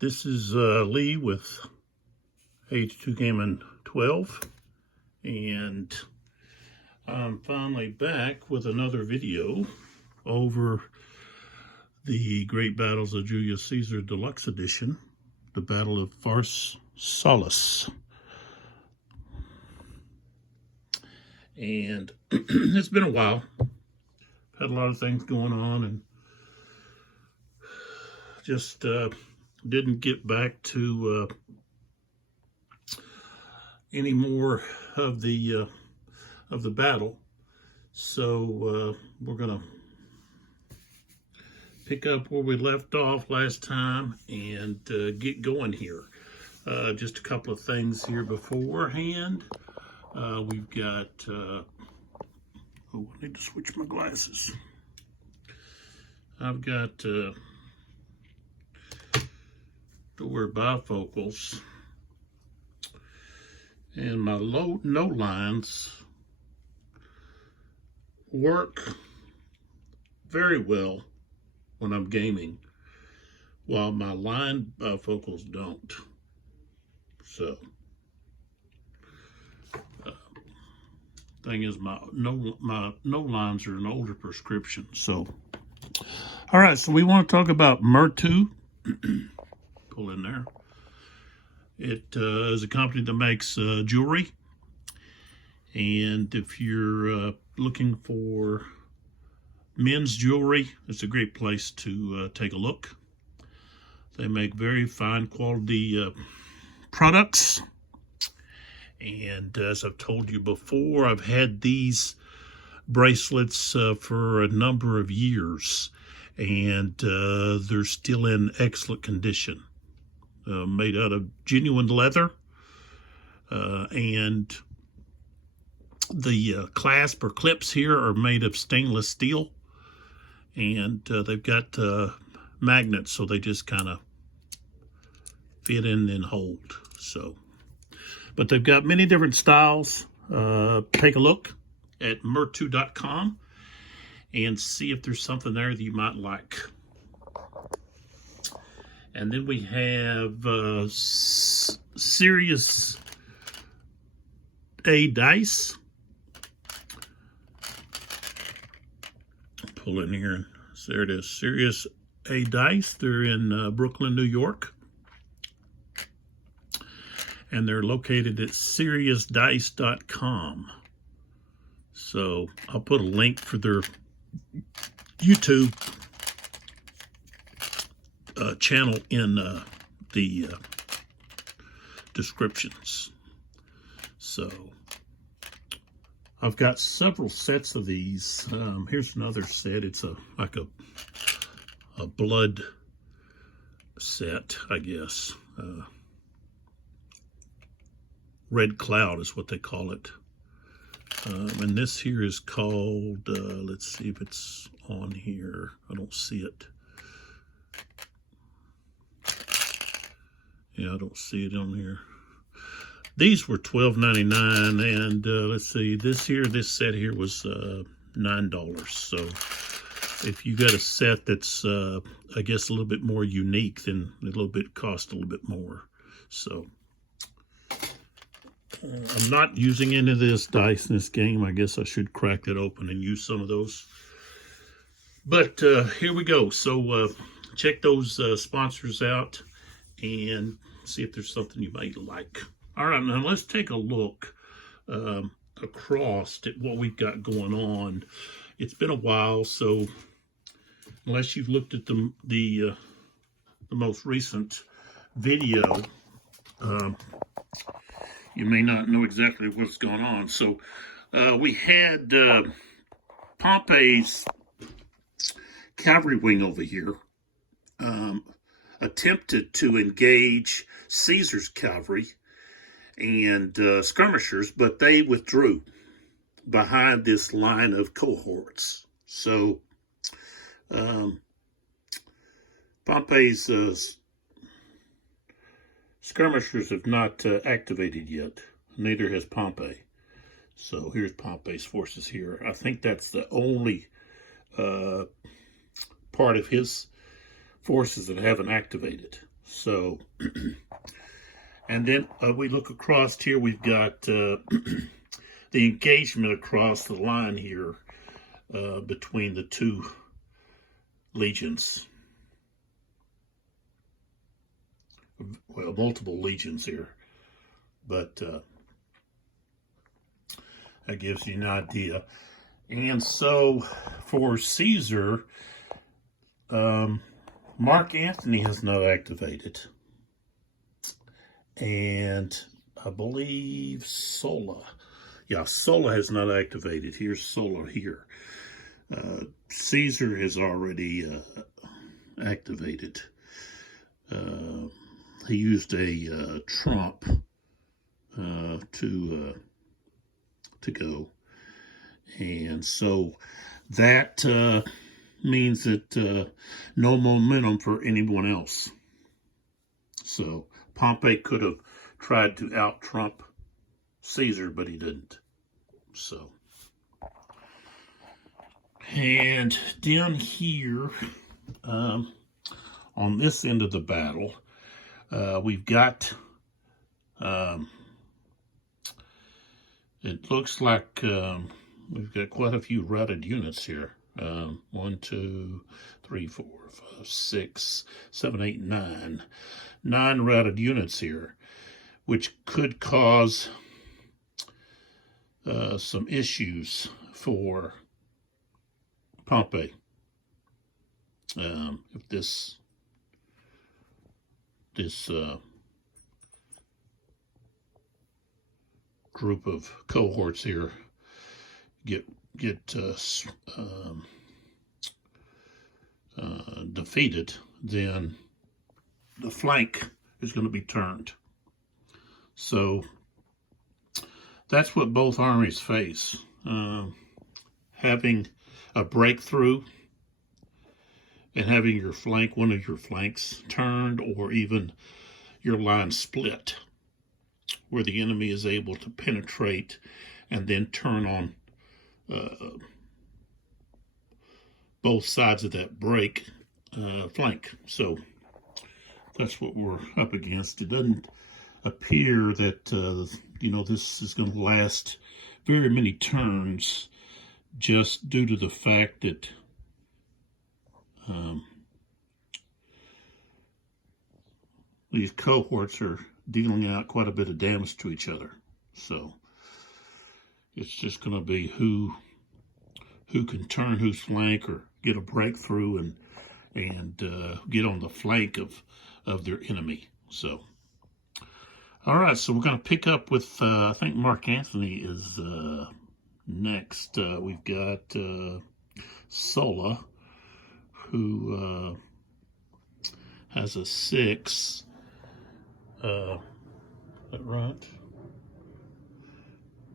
This is Lee with H2 Gaming 12, and I'm finally back with another video over the Great Battles of Julius Caesar Deluxe Edition, the Battle of Pharsalus. And it's been a while. Had a lot of things going on, and just didn't get back to any more of the battle. So we're gonna pick up where we left off last time and get going here. Just a couple of things here beforehand. We've got oh, I need to switch my glasses. I've got to wear bifocals, and my no lines work very well when I'm gaming, while my line bifocals don't. So thing is, my no lines are an older prescription. So all right, so we want to talk about Mertu. Pull in there. It is a company that makes jewelry, and if you're looking for men's jewelry, it's a great place to take a look. They make very fine quality products, and as I've told you before, I've had these bracelets for a number of years, and they're still in excellent condition. Made out of genuine leather, and the clasp or clips here are made of stainless steel, and they've got magnets, so they just kind of fit in and hold. So, but they've got many different styles. Take a look at mertu.com and see if there's something there that you might like. And then we have Series A dice. Pull in here. So there it is, Series A dice. They're in Brooklyn, New York. And they're located at seriousdice.com. So I'll put a link for their YouTube channel in the descriptions. So I've got several sets of these. Here's another set. It's like a blood set, I guess. Red Cloud is what they call it. And this here is called, let's see if it's on here. I don't see it. Yeah, I don't see it on here. These were $12.99, and let's see, this set here was $9. So if you got a set that's, I guess, a little bit more unique, then a little bit cost a little bit more. So I'm not using any of this dice in this game. I guess I should crack that open and use some of those. But here we go. So check those sponsors out and see if there's something you might like. All right, now let's take a look across at what we've got going on. It's been a while, so unless you've looked at the most recent video, you may not know exactly what's going on. So we had Pompey's cavalry wing over here attempted to engage Caesar's cavalry and skirmishers, but they withdrew behind this line of cohorts. So Pompey's skirmishers have not activated yet. Neither has Pompey. So here's Pompey's forces here. I think that's the only part of his forces that haven't activated. So, and then we look across here, we've got the engagement across the line here between the two legions. Well, multiple legions here, but that gives you an idea. And so for Caesar, Mark Antony has not activated. And I believe Sulla. Yeah, Sulla has not activated. Here's Sulla here. Caesar has already activated. He used a trump to go. And so that means that no momentum for anyone else. So Pompey could have tried to out-trump Caesar, but he didn't. So, and down here, on this end of the battle, we've got, it looks like we've got quite a few routed units here. 1, 2, 3, 4, 5, 6, 7, 8, 9. 9 routed units here, which could cause some issues for Pompey. If this group of cohorts here get defeated, then the flank is going to be turned. So that's what both armies face. Having a breakthrough and having your flank, one of your flanks turned, or even your line split, where the enemy is able to penetrate and then turn on both sides of that break flank. So that's what we're up against. It doesn't appear that this is going to last very many turns, just due to the fact that these cohorts are dealing out quite a bit of damage to each other. So it's just going to be who can turn whose flank or get a breakthrough and get on the flank of their enemy. So, all right, so we're going to pick up with, I think Mark Antony is next. We've got Sulla, who has a 6. Is that right?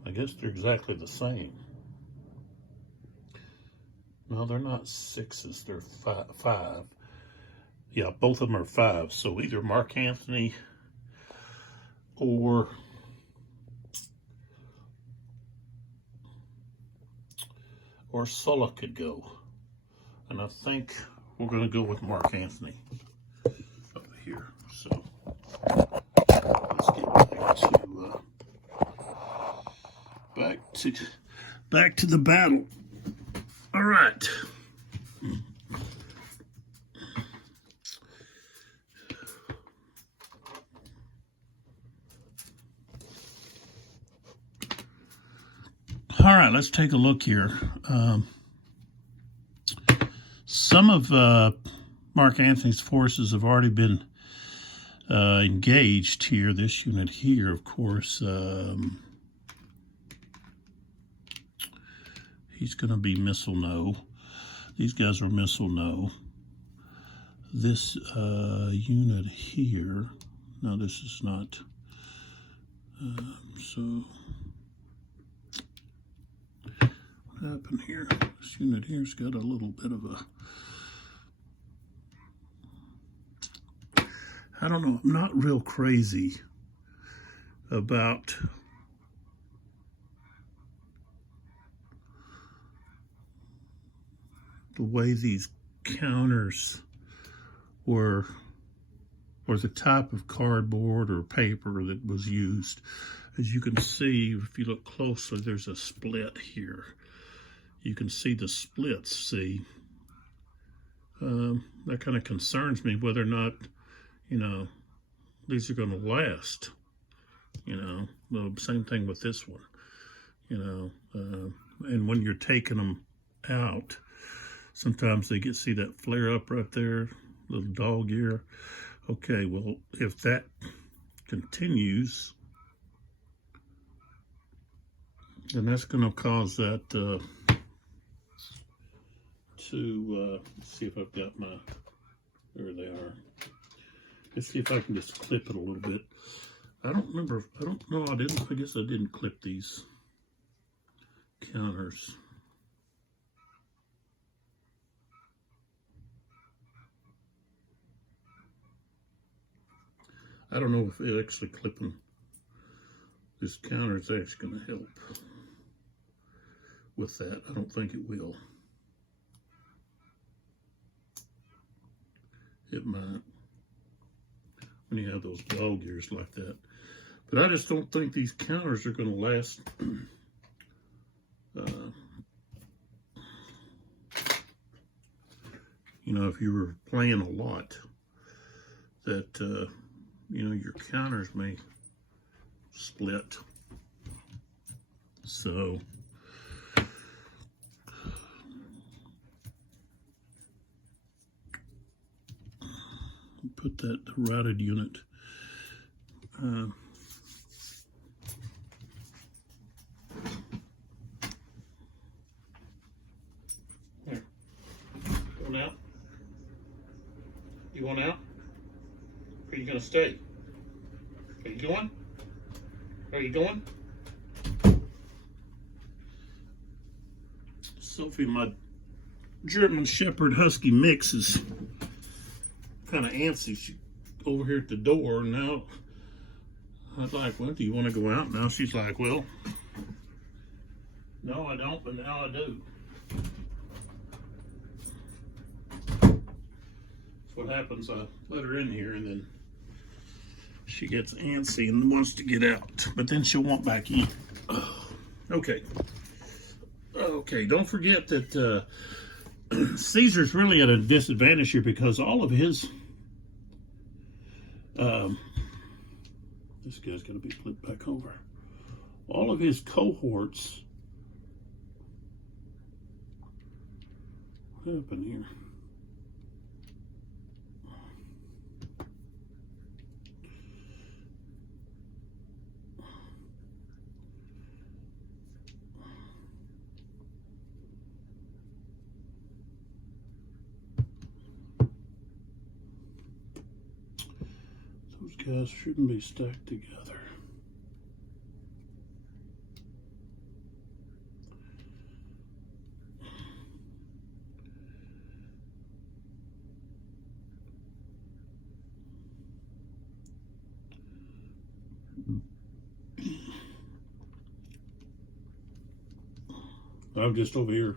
I guess they're exactly the same. No, they're not 6s, they're 5. Yeah, both of them are 5. So either Mark Antony or Sulla could go. And I think we're going to go with Mark Antony over here. So let's get back to the battle. All right. All right, let's take a look here. Some of Mark Antony's forces have already been engaged here. This unit here, of course, he's going to be missile no. These guys are missile no. This unit here, no, this is not. So what happened here? This unit here's got a little bit of a, I don't know, I'm not real crazy about the way these counters were or the type of cardboard or paper that was used. As you can see, if you look closely, there's a split here. You can see the splits, see. That kind of concerns me whether or not, you know, these are going to last. You know, the same thing with this one, you know. And when you're taking them out, sometimes they see that flare up right there, little dog ear. Okay, well, if that continues, then that's going to cause that let's see if I've got my, there they are. Let's see if I can just clip it a little bit. I don't remember, I guess I didn't clip these counters. I don't know if actually clipping this counter is actually going to help with that. I don't think it will. It might, when you have those dog ears like that. But I just don't think these counters are going to last. You know, if you were playing a lot, that, you know, your counters may split. So, put that routed unit. Here. Going out? You want out? Or are you going to stay? Are you going? Are you going? Sophie, my German Shepherd Husky mix, is kind of antsy. She's over here at the door now. I was like, well, do you want to go out? Now she's like, well, no, I don't, but now I do. That's what happens. I let her in here and then she gets antsy and wants to get out, but then she'll want back in. Okay. Okay, don't forget that Caesar's really at a disadvantage here because all of his this guy's going to be flipped back over. All of his cohorts. What happened here? Those guys shouldn't be stacked together. I'm just over here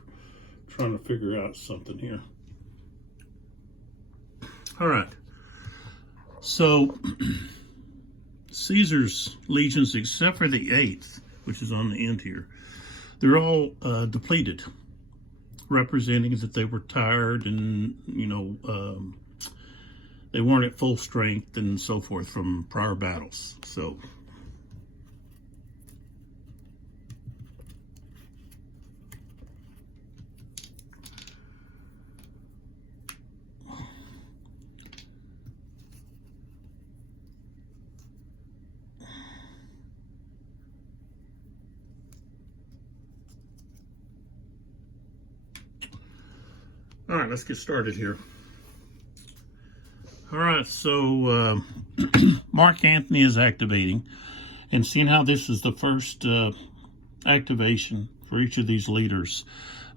trying to figure out something here. All right. So Caesar's legions, except for the 8th, which is on the end here, they're all depleted, representing that they were tired and, you know, they weren't at full strength and so forth from prior battles. So all right, let's get started here. All right, so Mark Antony is activating, and seeing how this is the first activation for each of these leaders,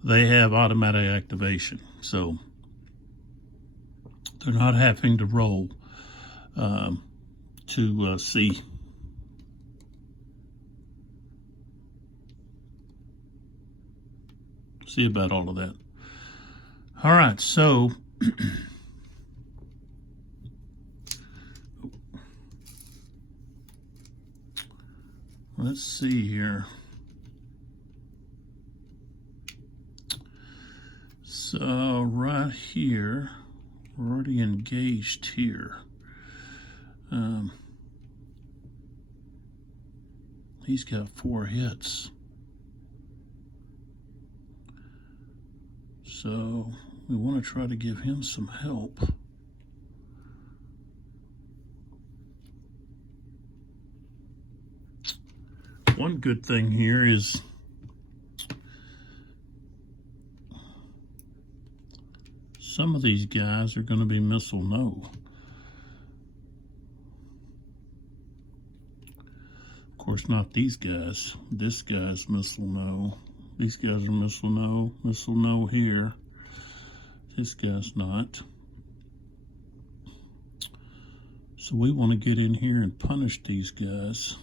they have automatic activation. So they're not having to roll to see. See about all of that. All right, so let's see here. So right here, we're already engaged here. He's got 4 hits. So we want to try to give him some help. One good thing here is some of these guys are going to be missile no. Of course, not these guys. This guy's missile no. These guys are missile no here. This guy's not. So we want to get in here and punish these guys.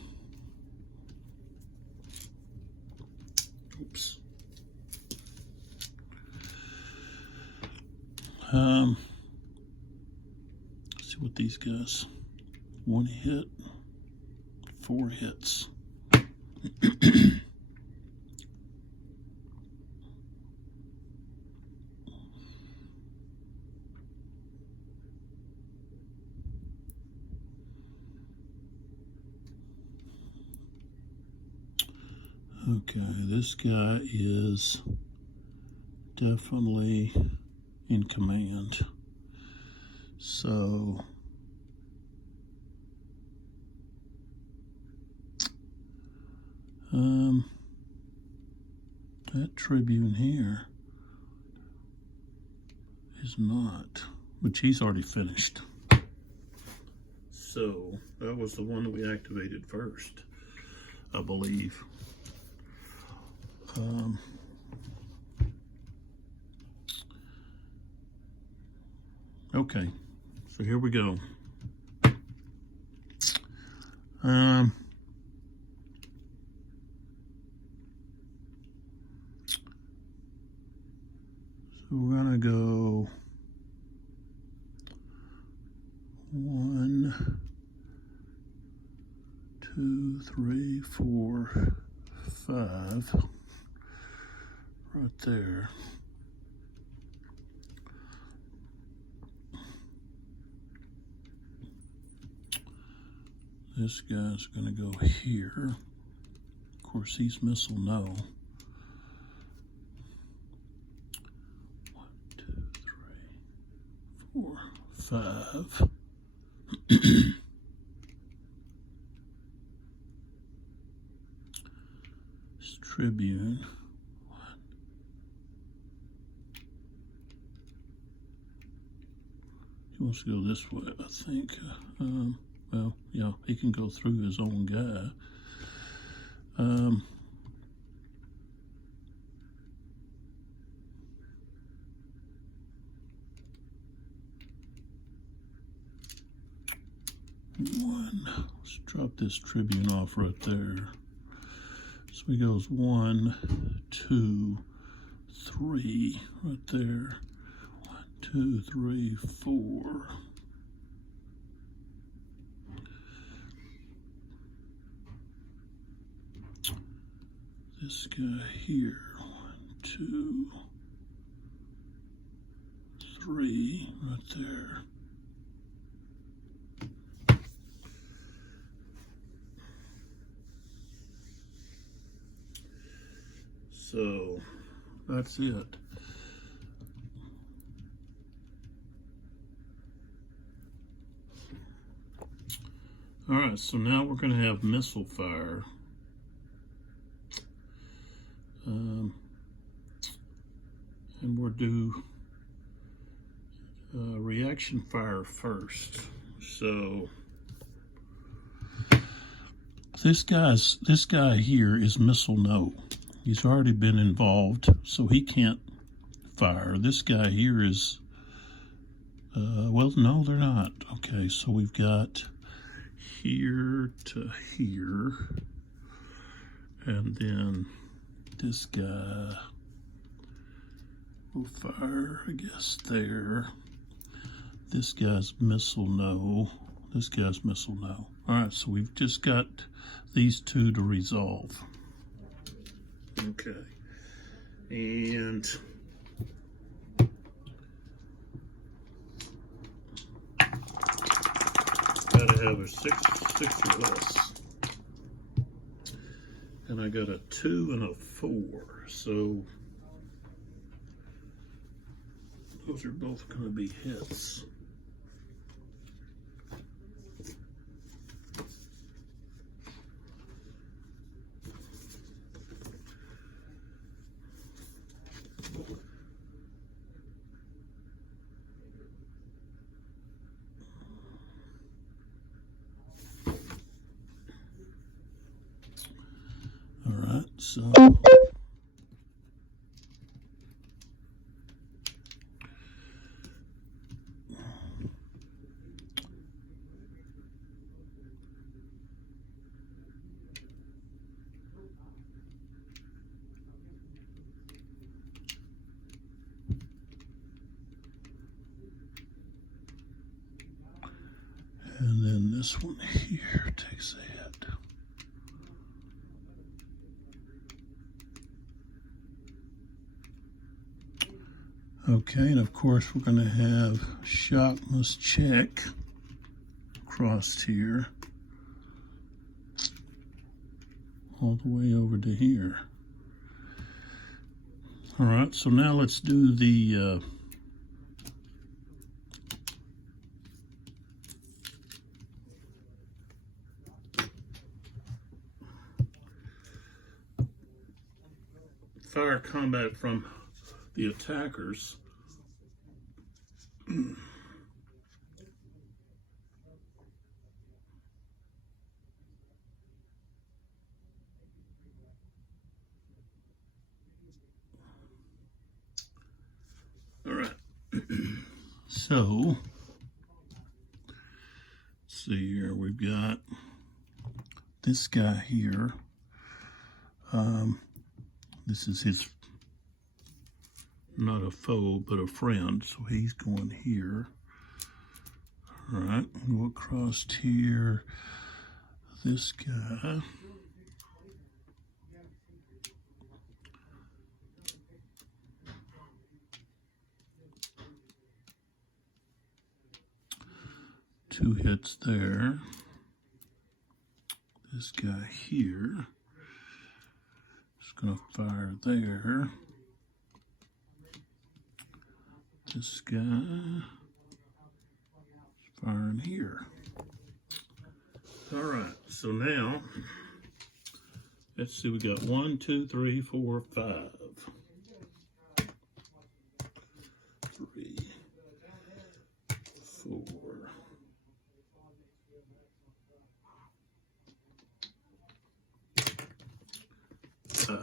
Oops. Let's see what these guys. 1 hit, 4 hits. Okay, this guy is definitely in command. So that Tribune here is not, which he's already finished. So that was the one that we activated first, I believe. Okay, so here we go. So we're gonna go 1, 2, 3, 4, 5 right there. This guy's gonna go here. Of course, he's missile no. 1, 2, 3, 4, 5. It's Tribune. 1. He wants to go this way, I think. Well, yeah, he can go through his own guy. Let's drop this Tribune off right there. So he goes 1, 2, 3 right there. 1, 2, 3, 4. This guy here, 1, 2, 3 right there. So that's it. All right, so now we're going to have missile fire. And we'll do reaction fire first. So this guy here is missile no. He's already been involved, so he can't fire. This guy here is, well, no, they're not. Okay, so we've got here to here, and then this guy will fire, I guess, there. This guy's missile no. This gas missile, no. All right, so we've just got these two to resolve. Okay. And gotta have a six or less. And I got a 2 and a 4. So those are both gonna be hits. All right, so and then this one here takes a hit. Okay, and of course we're going to have shock must check crossed here all the way over to here. All right, so now let's do the fire combat from the attackers. All right. So, let's see here. We've got this guy here. This is his, not a foe, but a friend. So he's going here. All right, go across here. This guy. Two hits there. This guy here is going to fire there. This guy is firing here. All right, so now let's see. We got 1, 2, 3, 4, 5. 3, 4. 5.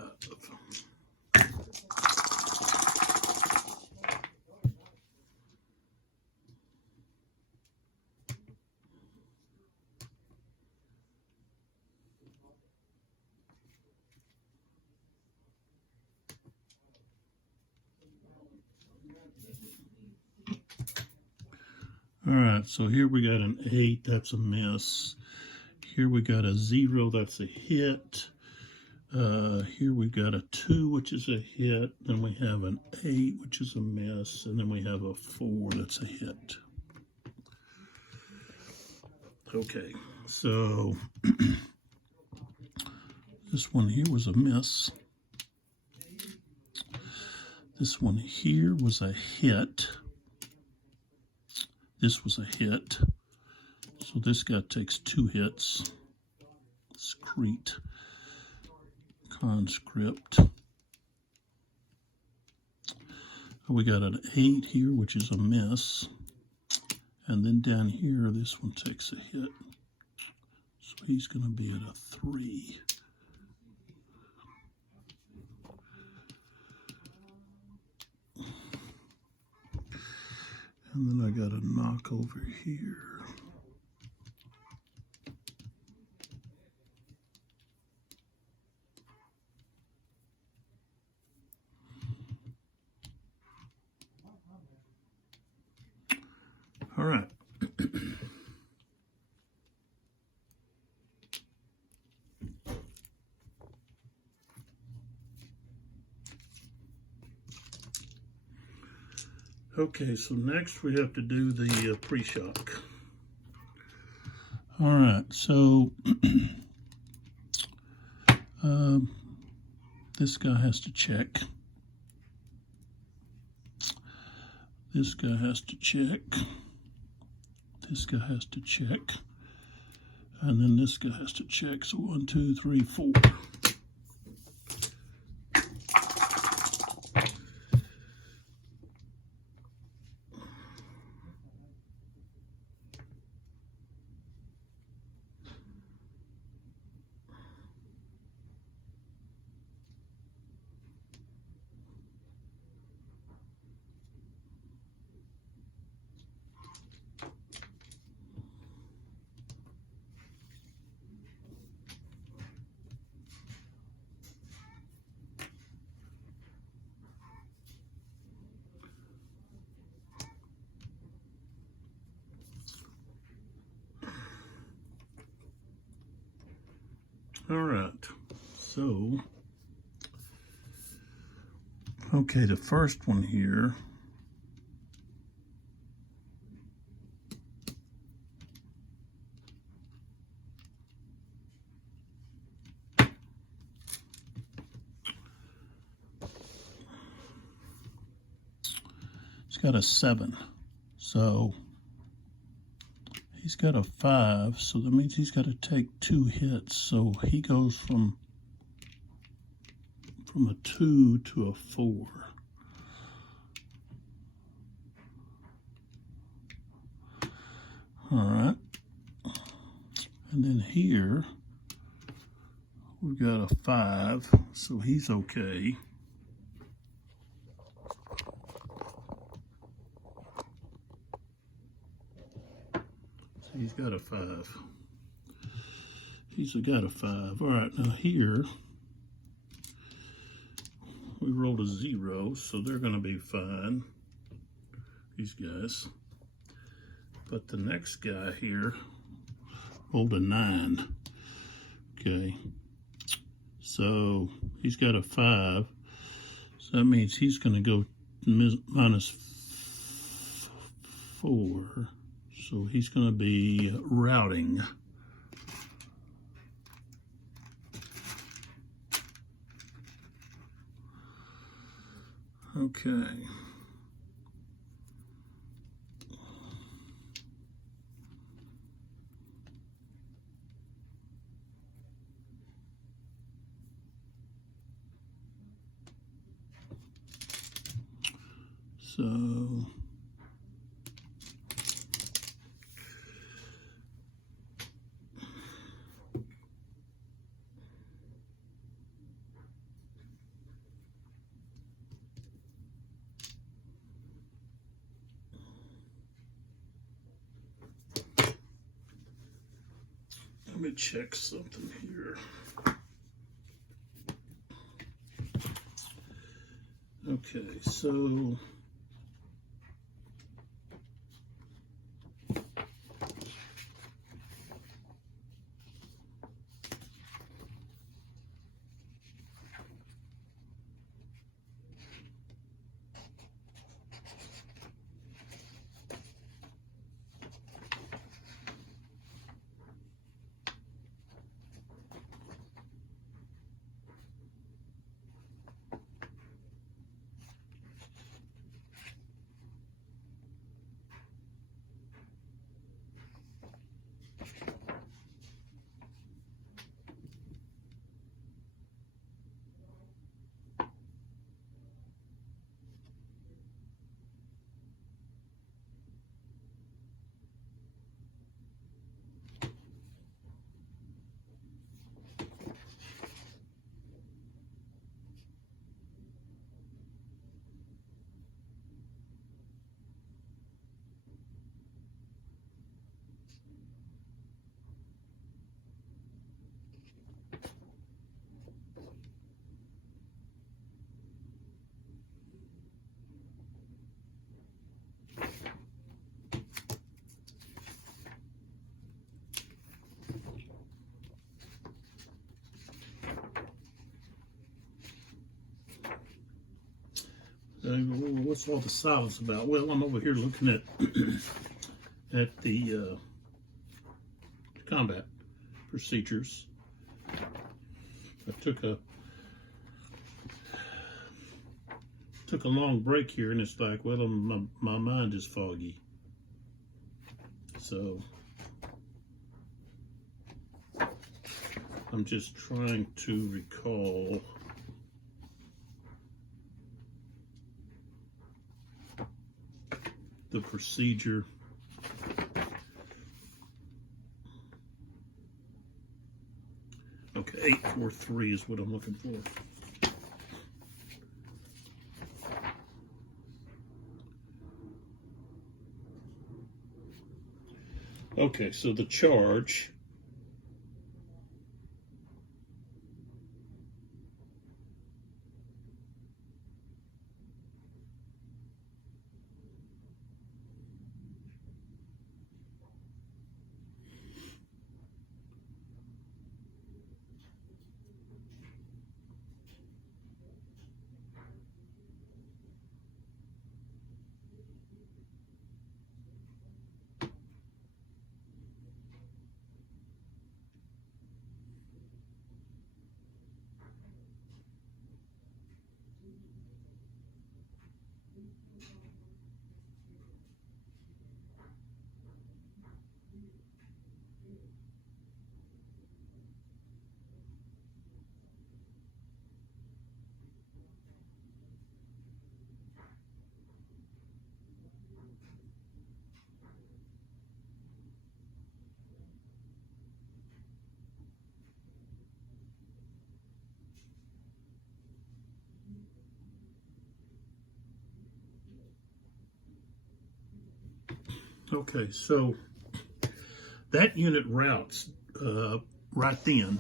All right, so here we got an 8, that's a miss. Here we got a 0, that's a hit. Here we got a 2, which is a hit. Then we have an 8, which is a miss. And then we have a 4, that's a hit. Okay, so this one here was a miss. This one here was a hit. This was a hit. So this guy takes 2 hits. Secrete. Conscript. We got an 8 here, which is a miss. And then down here, this one takes a hit. So he's going to be at a 3. And then I got a knock over here. All right. Okay, so next we have to do the pre-shock. All right, so this guy has to check. This guy has to check. This guy has to check. And then this guy has to check. So 1, 2, 3, 4. All right, so, okay, the first one here, it's got a 7, so he's got a 5, so that means he's got to take 2 hits. So he goes from a 2 to a 4. All right. And then here, we've got a 5, so he's okay. He's got a 5. He's got a 5. All right, now here, we rolled a 0, so they're going to be fine, these guys. But the next guy here rolled a 9. Okay, so he's got a 5. So that means he's going to go minus 4. So he's going to be routing. Okay. So let me check something here. Okay, so what's all the silence about? Well, I'm over here looking at at the combat procedures. I took a long break here, and it's like, well, my mind is foggy. So I'm just trying to recall the procedure. Okay, 843 is what I'm looking for. Okay, so the charge Okay, so that unit routes right then,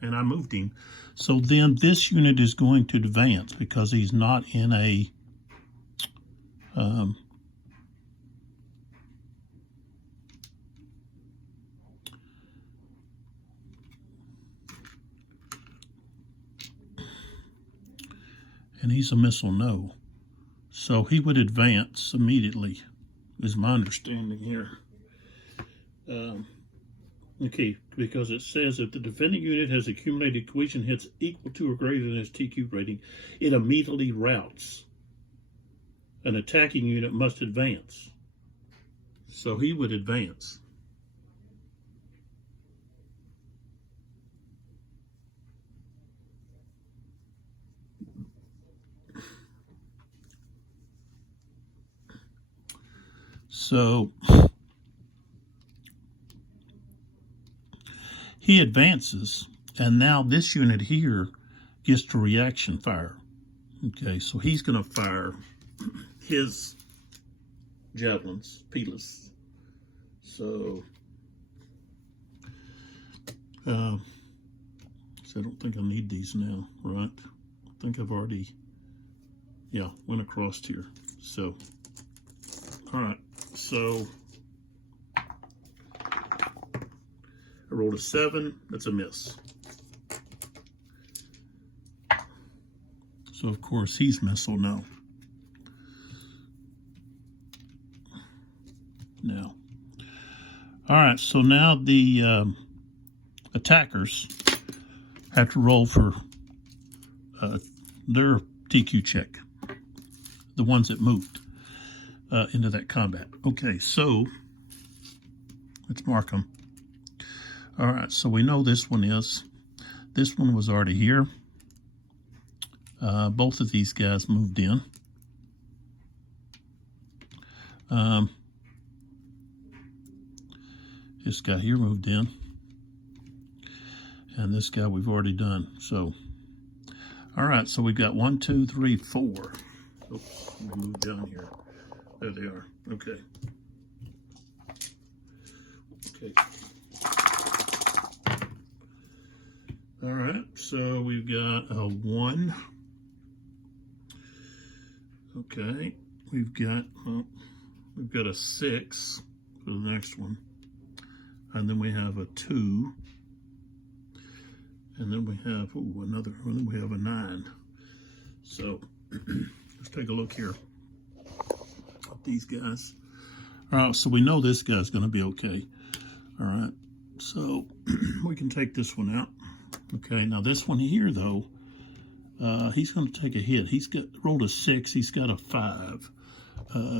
and I moved him. So then this unit is going to advance because he's not in a and he's a missile no. So he would advance immediately, is my understanding here. Okay, because it says if the defending unit has accumulated cohesion hits equal to or greater than its TQ rating, it immediately routes. An attacking unit must advance. So he would advance. So he advances, and now this unit here gets to reaction fire. Okay, so he's going to fire his javelins, Pharsalus. So I don't think I need these now, right? I think I've already, went across here. So, all right, so I rolled a 7, that's a miss. So of course he's missile no. Now, all right, so now the attackers have to roll for their TQ check, the ones that moved into that combat. Okay, so let's mark them. All right, so we know this one was already here. Both of these guys moved in. This guy here moved in. And this guy we've already done. So, all right, so we've got 1, 2, 3, 4. Oops, let me move down here. There they are. Okay. Okay. All right, so we've got a 1. Okay, we've got a 6 for the next one, and then we have a 2, and then we have another. And then we have a 9. So let's take a look here. with these guys. All right, so we know this guy's going to be okay. All right, so we can take this one out. Okay, now this one here, though, he's going to take a hit. He's rolled a 6. He's got a 5.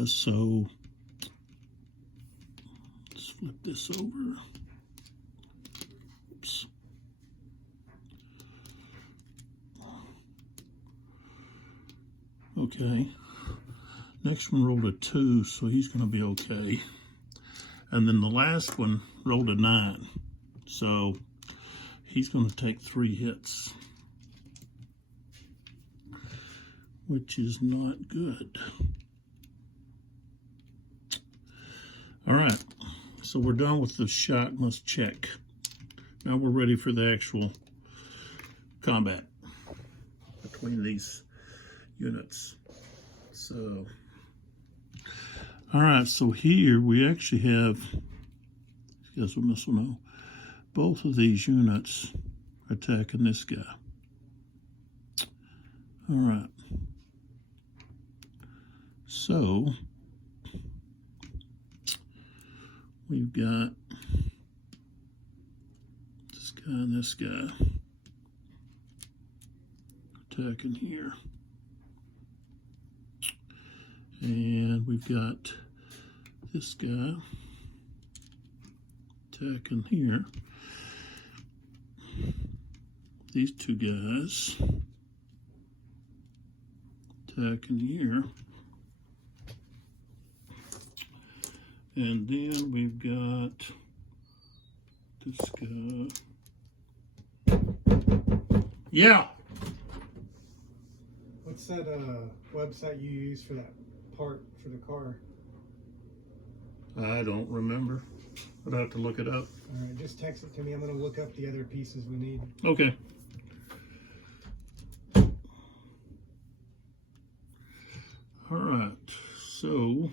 So let's flip this over. Oops. Okay. Next one rolled a 2, so he's going to be okay. And then the last one rolled a 9, so he's going to take 3 hits, which is not good. All right, so we're done with the shock must check. Now we're ready for the actual combat between these units. So, all right, so here we actually have, you guys will know, both of these units attacking this guy. All right, so we've got this guy and this guy attacking here. And we've got this guy attacking here. These two guys attacking here. And then we've got this guy. Yeah. What's that website you use for that part for the car? I don't remember. I'd have to look it up. All right, just text it to me. I'm going to look up the other pieces we need. Okay. All right. So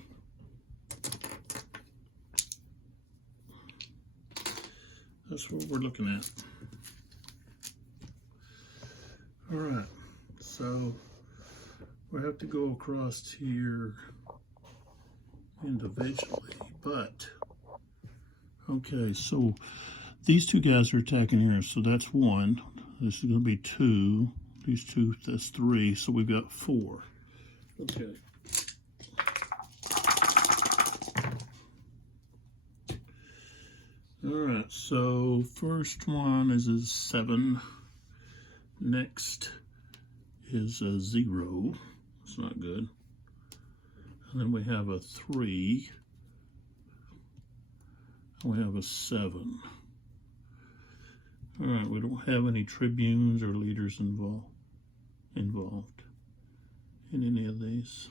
that's what we're looking at. All right. So we have to go across here individually, but okay, so these two guys are attacking here, so that's 1. This is going to be 2. These 2, that's 3, so we've got 4. Okay. All right, so first one is a 7. Next is a 0. It's not good. And then we have a 3. And we have a 7. All right, we don't have any tribunes or leaders involved in any of these.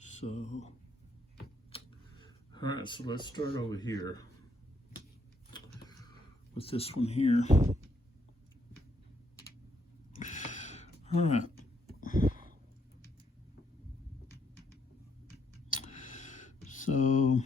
So, all right, so let's start over here with this one here. All right. So all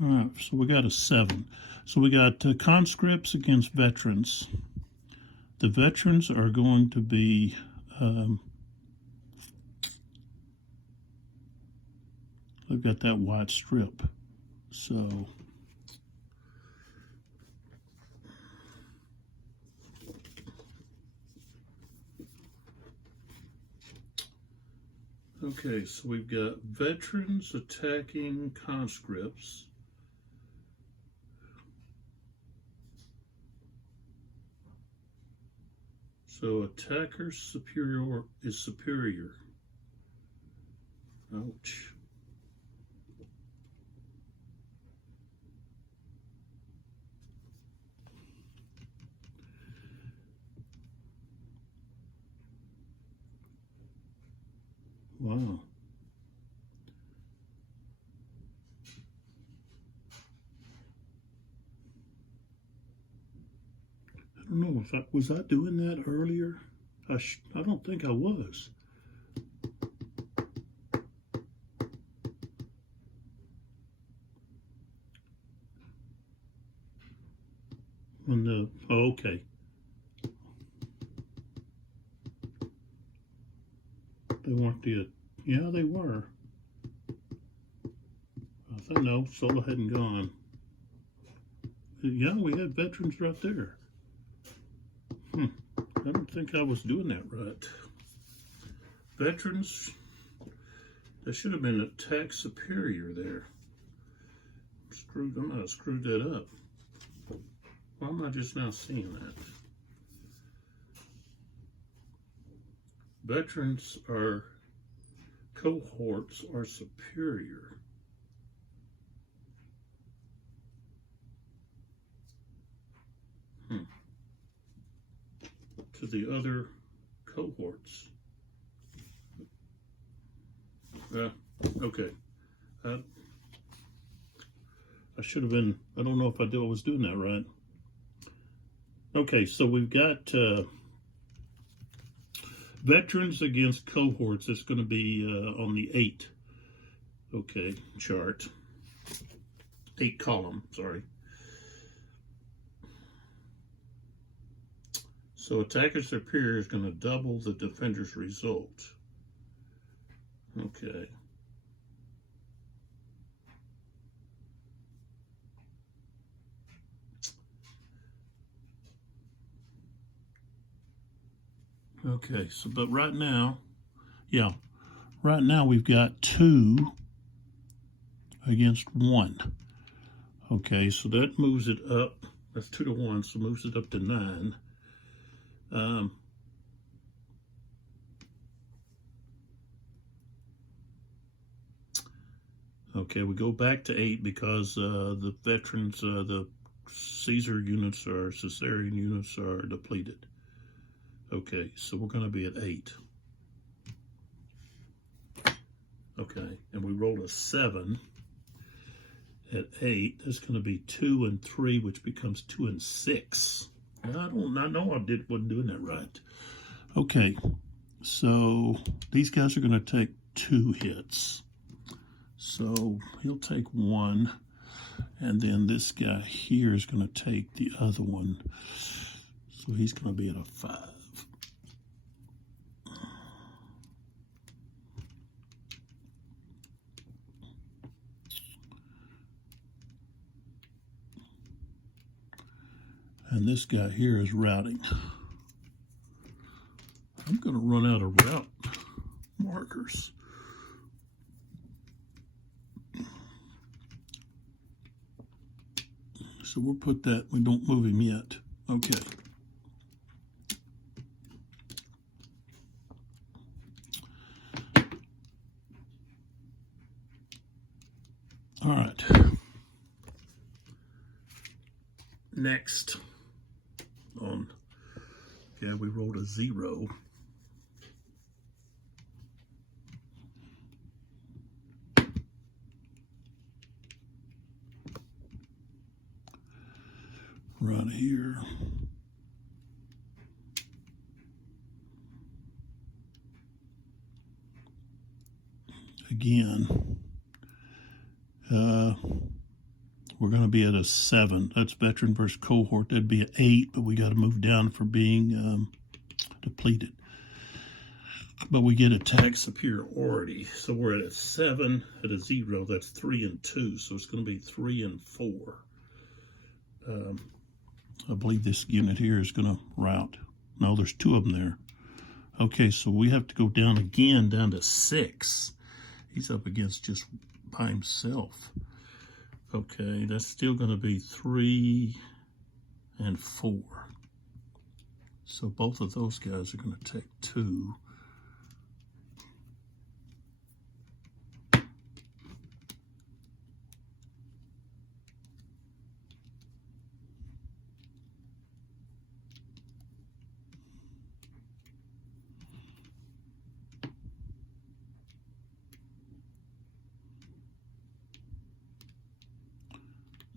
right, so we got a 7. So we got conscripts against veterans. The veterans are going to be they've got that white strip. So okay, so we've got veterans attacking conscripts. So attacker superior is superior. Ouch. Wow. I don't know if was I doing that earlier. I don't think I was. On the, oh, okay. They weren't the, yeah, they were. I thought, no, Sola hadn't gone. Yeah, we had veterans right there. I don't think I was doing that right. Veterans, there should have been attack superior there. I might have screwed that up. Why am I just now seeing that? Veterans are, cohorts are superior. To the other cohorts. Okay. I should have been, I don't know if I was doing that right. Okay, so we've got veterans against cohorts. It's going to be on the 8, okay, chart. 8 column, sorry. So attacker superior is going to double the defender's result. Okay. Okay, so but right now, yeah, right now we've got 2 against 1. Okay, so that moves it up. That's 2 to 1, so moves it up to 9. Okay, we go back to 8 because the veterans, the Caesar units or Caesarian units are depleted. Okay, so we're going to be at 8. Okay, and we rolled a 7 at 8. That's going to be 2 and 3, which becomes 2 and 6. I know I wasn't doing that right. Okay, so these guys are going to take 2 hits. So he'll take 1, and then this guy here is going to take the other one. So he's going to be at a 5. And this guy here is routing. I'm going to run out of route markers. So we'll put that, we don't move him yet. Okay. All right. Next on, okay, we rolled a 0. Right here. Again, we're going to be at a 7. That's veteran versus cohort. That'd be an 8, but we got to move down for being depleted. But we get attack superiority. So we're at a 7 at a 0. That's 3 and 2. So it's going to be 3 and 4. I believe this unit here is going to rout. No, there's 2 of them there. Okay, so we have to go down again, down to 6. He's up against just by himself. Okay, that's still going to be 3 and 4. So both of those guys are going to take 2.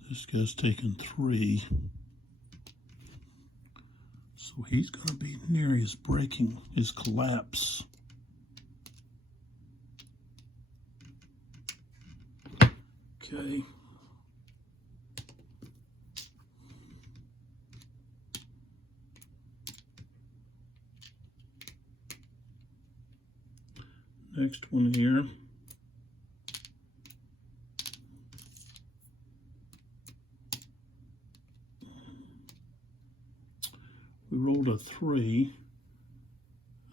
This guy's taking 3. So he's going to be near his breaking, his collapse. Okay. Next one here. We rolled a 3.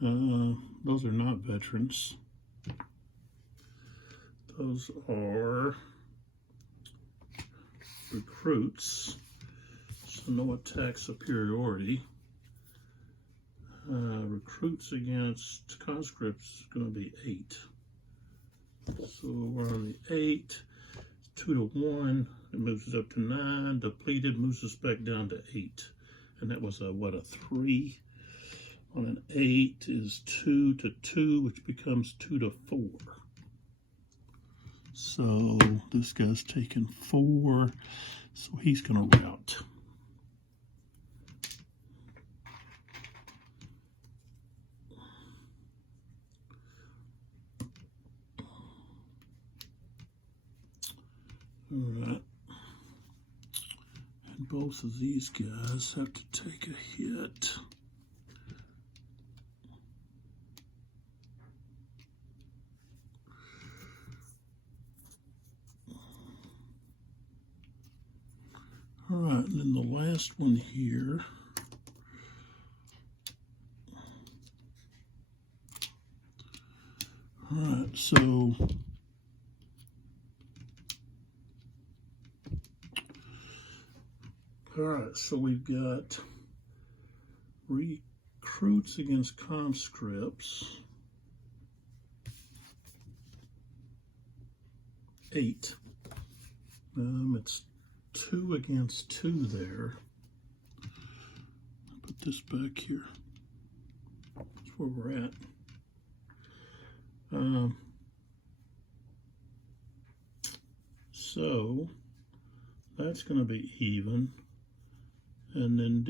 Those are not veterans. Those are recruits. So no attack superiority. Recruits against conscripts is going to be 8. So we're on the 8. 2 to 1. It moves us up to 9. Depleted moves us back down to 8. And that was a 3. On an 8 is 2 to 2, which becomes 2 to 4. So this guy's taking 4, so he's going to rout. All right. And both of these guys have to take a hit. All right, and then the last one here. All right, so we've got recruits against conscripts. 8. It's 2 against 2 there. Put this back here. That's where we're at. So that's going to be even. And then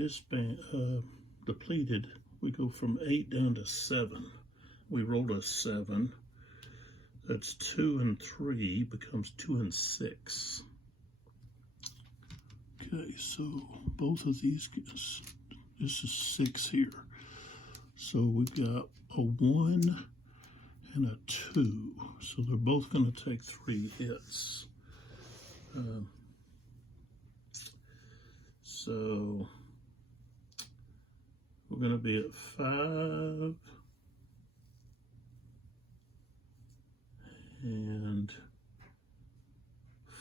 depleted, we go from 8 down to 7. We rolled a 7. That's 2 and 3 becomes 2 and 6. Okay, so both of these guys, this is 6 here. So we've got a 1 and a 2. So they're both going to take 3 hits. So we're going to be at 5 and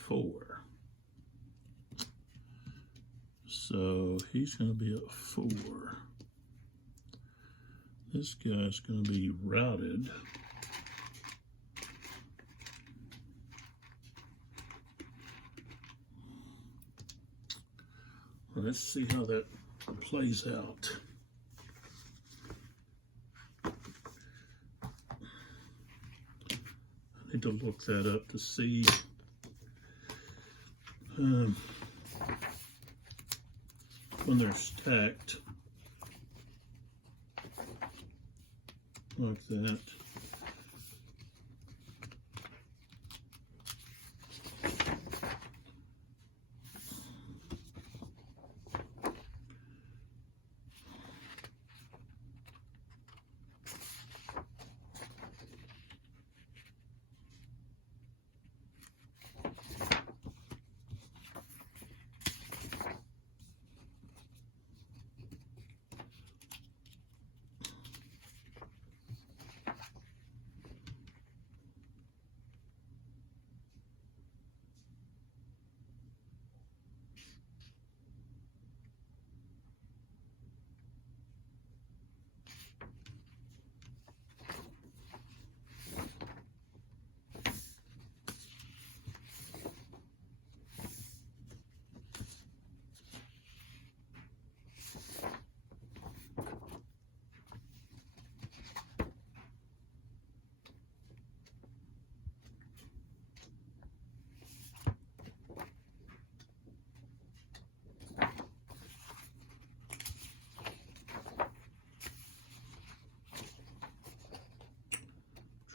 4. So he's going to be at 4. This guy's going to be routed. Let's see how that plays out. I need to look that up to see when they're stacked like that.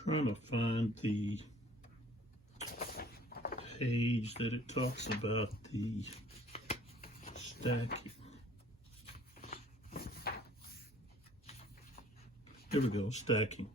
Trying to find the page that it talks about the stacking. Here we go, stacking.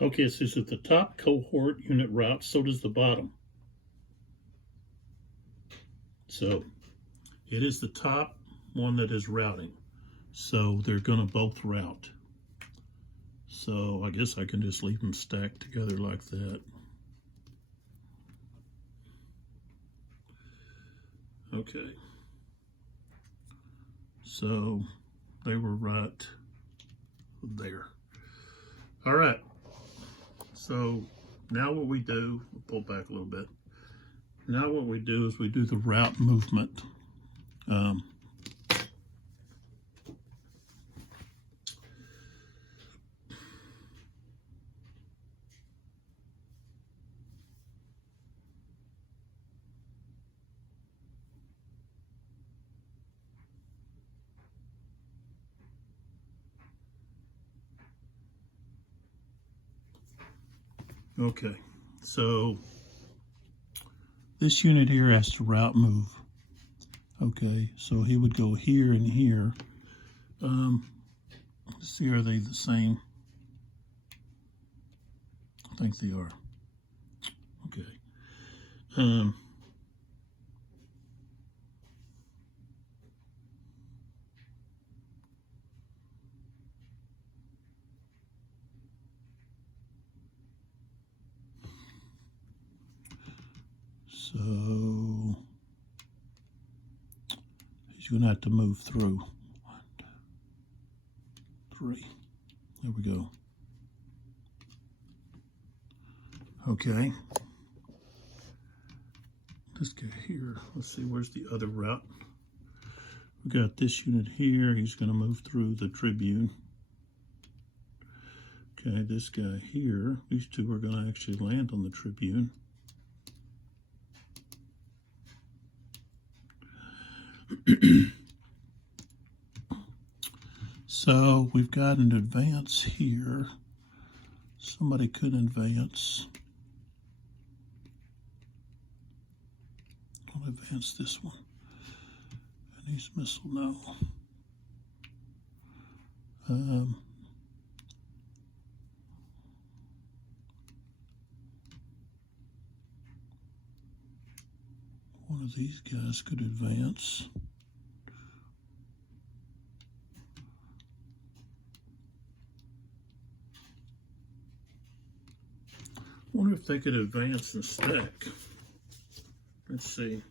Okay, it says at the top cohort unit routes, so does the bottom. So it is the top one that is routing. So they're going to both route. So I guess I can just leave them stacked together like that. Okay. So they were right there. All right. So now what we do, we'll pull back a little bit. Now what we do is we do the route movement. Okay, so this unit here has to route move. Okay, so he would go here and here. Let's see, are they the same? I think they are. Okay. So he's going to have to move through. 1, 2, 3. There we go. Okay. This guy here, let's see, where's the other route? We got this unit here. He's going to move through the Tribune. Okay, this guy here, these two are going to actually land on the Tribune. So we've got an advance here. Somebody could advance. I'll advance this one. And he's missile, no. One of these guys could advance. Wonder if they could advance and stack. Let's see.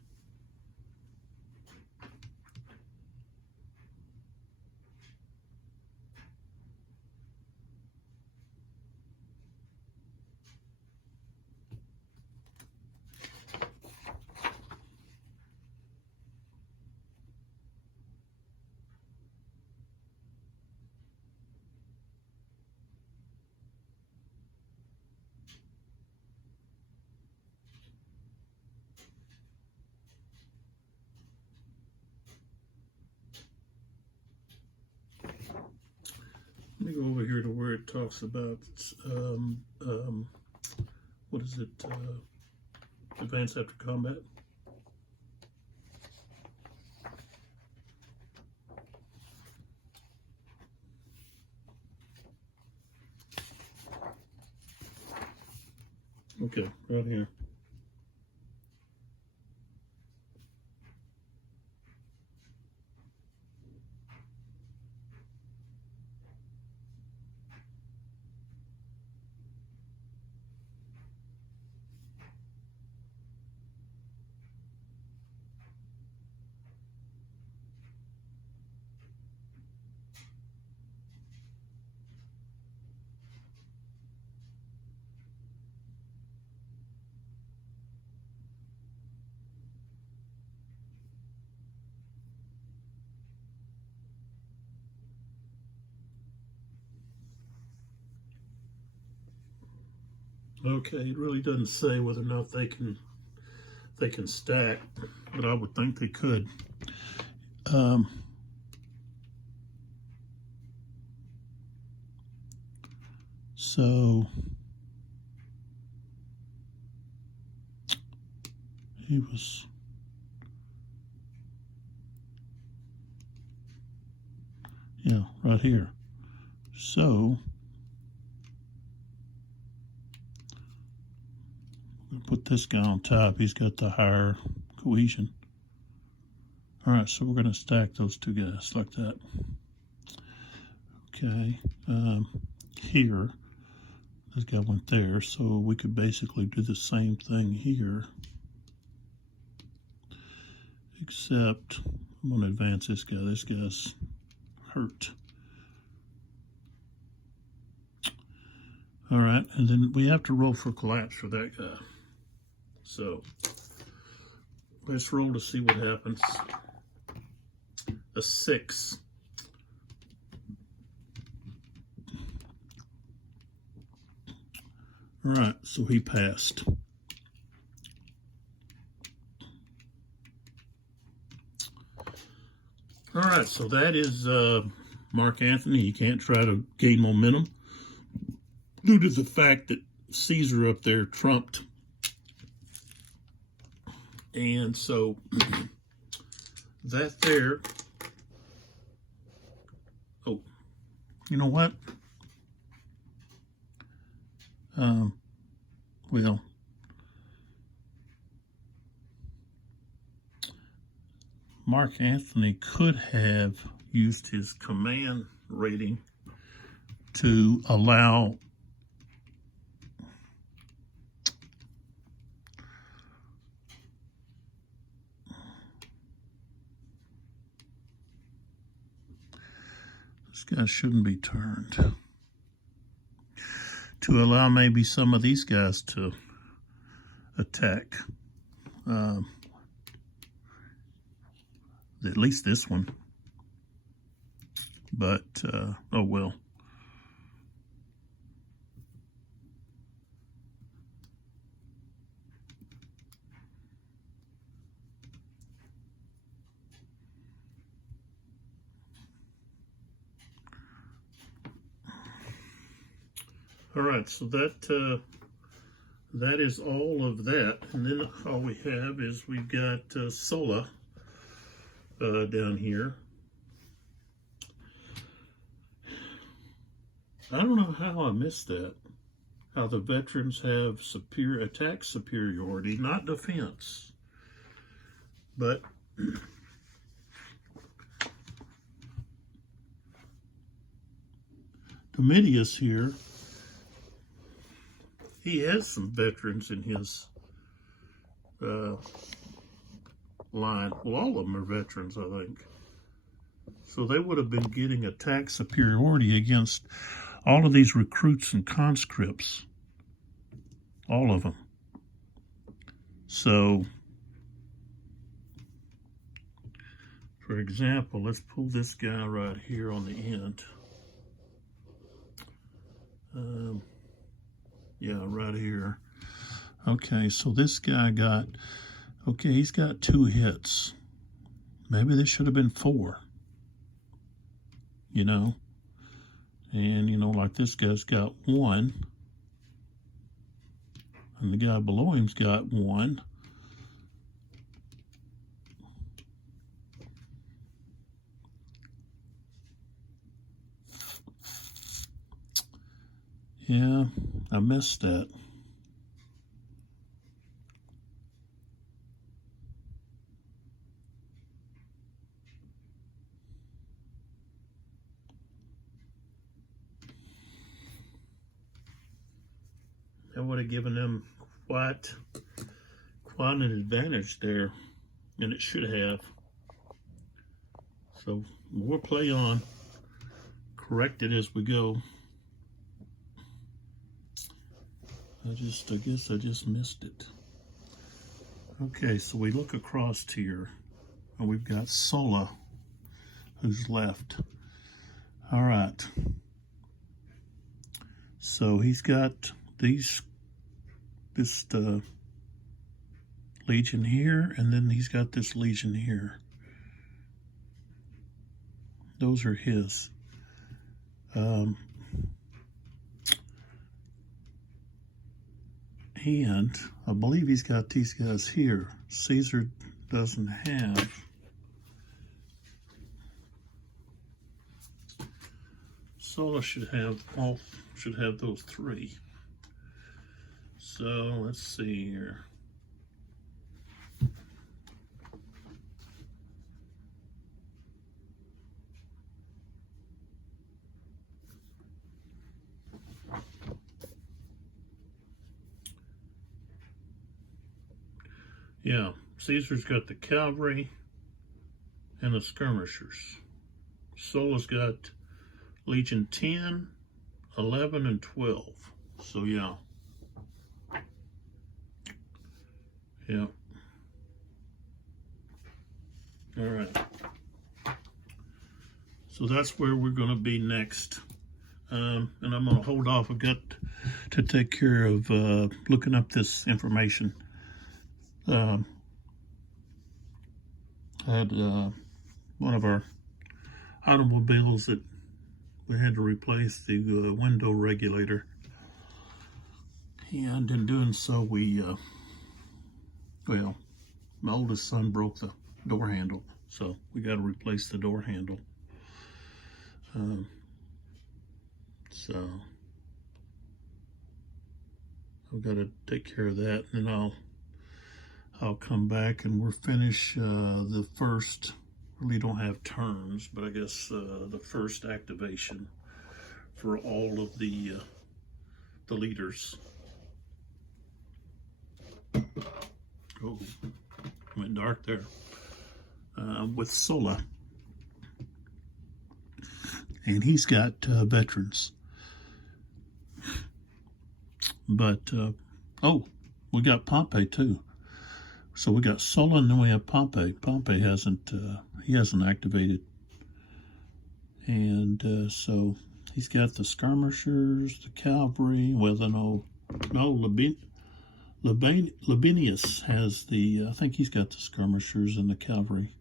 Let me go over here to where it talks about, what is it, advance after combat. Okay, right here. Okay, it really doesn't say whether or not they can stack, but I would think they could. So he was, yeah, right here. So Put this guy on top. He's got the higher cohesion. All right, so we're going to stack those two guys like that. Okay, here, this guy went there, so we could basically do the same thing here, except I'm going to advance this guy. This guy's hurt. All right, and then we have to roll for collapse for that guy. So let's roll to see what happens. A 6. All right, so he passed. All right, so that is Mark Anthony. He can't try to gain momentum due to the fact that Caesar up there trumped. And so that there, oh, you know what? Well, Mark Anthony could have used his command rating to allow this guy shouldn't be turned, to allow maybe some of these guys to attack. At least this one. But, oh well. All right, so that is all of that, and then all we have is we've got Sulla down here. I don't know how I missed that. How the veterans have superior attack superiority, not defense, but Domitius here, he has some veterans in his line. Well, all of them are veterans, I think. So they would have been getting attack superiority against all of these recruits and conscripts. All of them. So, for example, let's pull this guy right here on the end. Yeah, right here. Okay, so this guy got, okay, he's got 2 hits. Maybe this should have been 4. You know? And, you know, like this guy's got 1. And the guy below him's got 1. Yeah, I missed that. That would have given them quite an advantage there, and it should have. So we'll play on, correct it as we go. I guess I just missed it. Okay, so we look across here, and we've got Sulla, who's left. All right. So he's got this legion here, and then he's got this legion here. Those are his. And I believe he's got these guys here. Caesar doesn't have. Sulla should have those 3. So let's see here. Yeah, Caesar's got the cavalry and the skirmishers. Sulla's got Legion 10, 11, and 12. So yeah. Yeah. All right. So that's where we're going to be next. And I'm going to hold off. I've got to take care of looking up this information. I had one of our automobiles that we had to replace the window regulator. And in doing so, well, my oldest son broke the door handle, so we got to replace the door handle. So I've got to take care of that, and then I'll come back and we'll finish the first. Really don't have terms, but I guess the first activation for all of the leaders. Oh, went dark there. With Sulla, and he's got veterans. But oh, we got Pompey too. So we got Sulla, and then we have Pompey. Pompey hasn't activated, and so he's got the skirmishers, the cavalry. Well, no, Labienus has the. I think he's got the skirmishers and the cavalry.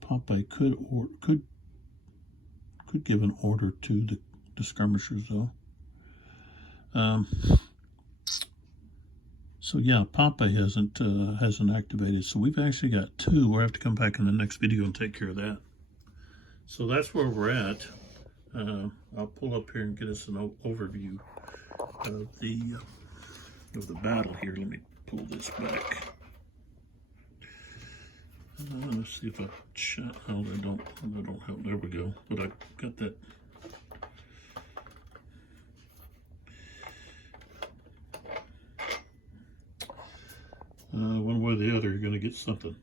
Pompey could give an order to the skirmishers though. So yeah, Pompey hasn't activated. So we've actually got two. We'll have to come back in the next video and take care of that. So that's where we're at. I'll pull up here and get us an overview of the battle here. Let me pull this back. Let's see if I shut. Oh, they don't help. There we go. But I got that. One way or the other, you're going to get something.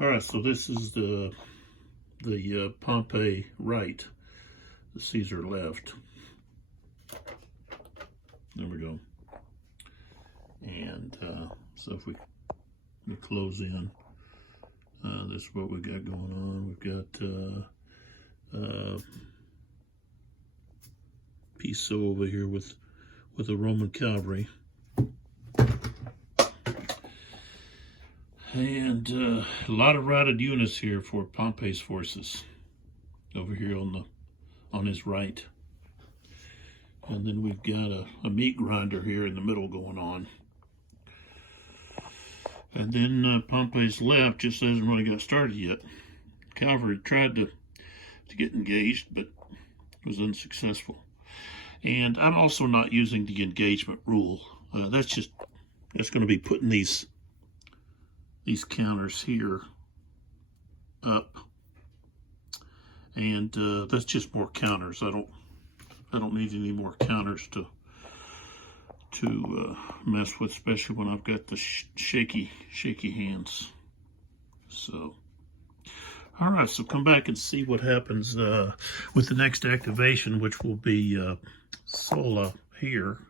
All right, so this is the Pompey right, the Caesar left. There we go. And so if we close in, this is what we got going on. We've got Piso over here with the Roman cavalry. And a lot of routed units here for Pompey's forces over here on his right. And then we've got a meat grinder here in the middle going on. And then Pompey's left just hasn't really got started yet. Cavalry tried to get engaged, but was unsuccessful. And I'm also not using the engagement rule. That's going to be putting these counters here up, and that's just more counters. I don't need any more counters to mess with, especially when I've got the shaky hands. So, all right, so come back and see what happens with the next activation, which will be Sulla here,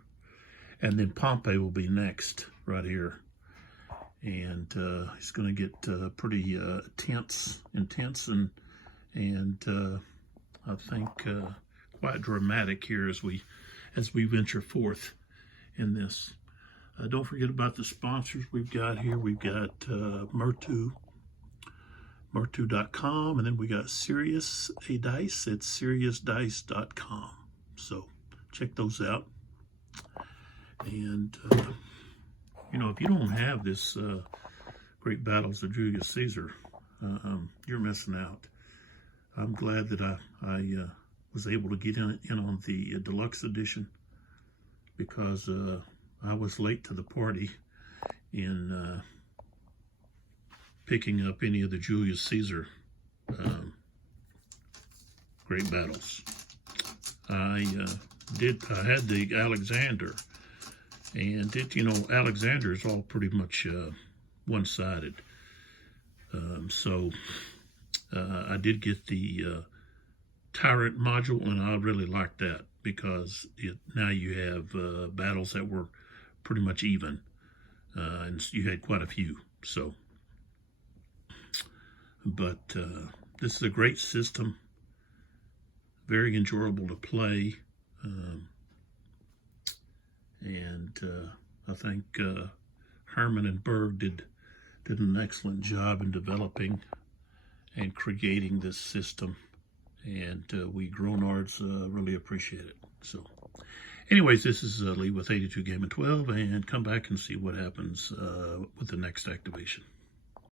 and then Pompey will be next right here. And it's going to get pretty intense, and I think quite dramatic here as we venture forth in this. Don't forget about the sponsors we've got here. We've got Mertu, Mertu.com, and then we got Serious A Dice at SeriousDice.com. So check those out. And if you don't have this Great Battles of Julius Caesar, you're missing out. I'm glad that I was able to get in on the Deluxe edition, because I was late to the party in picking up any of the Julius Caesar great battles. I had the Alexander, and Alexander is all pretty much one-sided. So I did get the Tyrant module, and I really liked that because now you have battles that were pretty much even, and you had quite a few. So, but this is a great system, very enjoyable to play, and I think Herman and Berg did an excellent job in developing and creating this system, and we grown-ards really appreciate it. So anyways, this is Lee with 82 Game and 12, and come back and see what happens with the next activation.